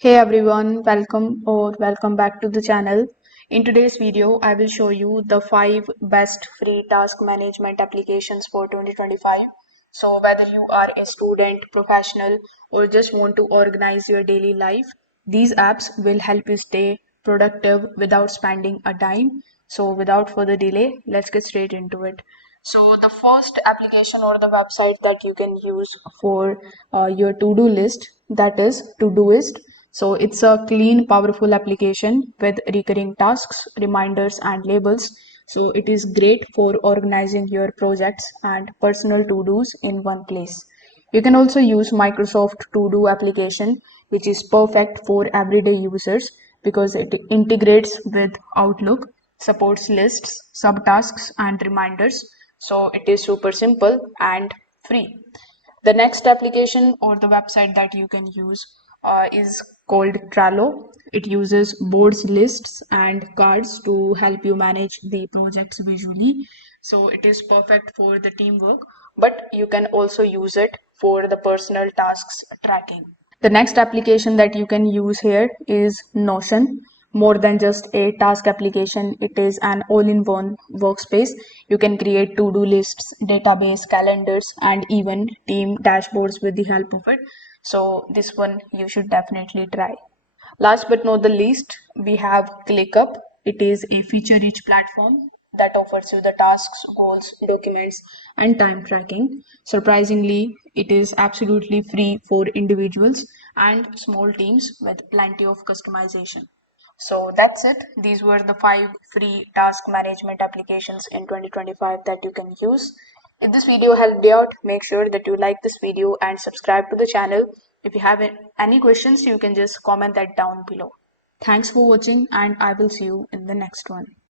Hey everyone, welcome back to the channel. In today's video, I will show you the 5 best free task management applications for 2025. So whether you are a student, professional, or just want to organize your daily life, these apps will help you stay productive without spending a dime. So without further delay, let's get straight into it. So the first application or the website that you can use for your to-do list, that is Todoist. So it's a clean, powerful application with recurring tasks, reminders, and labels. So it is great for organizing your projects and personal to-dos in one place. You can also use Microsoft To-Do application, which is perfect for everyday users because it integrates with Outlook, supports lists, subtasks, and reminders. So it is super simple and free. The next application or the website that you can use is called Trello. It uses boards, lists, and cards to help you manage the projects visually. So it is perfect for the teamwork, but you can also use it for the personal tasks tracking. The next application that you can use here is Notion. More than just a task application, it is an all-in-one workspace. You can create to-do lists, database, calendars, and even team dashboards with the help of it. So this one you should definitely try. Last but not the least, we have ClickUp. It is a feature-rich platform that offers you the tasks, goals, documents, and time tracking. Surprisingly, it is absolutely free for individuals and small teams with plenty of customization. So that's it. These were the 5 free task management applications in 2025 that you can use. If this video helped you out, make sure that you like this video and subscribe to the channel. If you have any questions, you can just comment that down below. Thanks for watching and I will see you in the next one.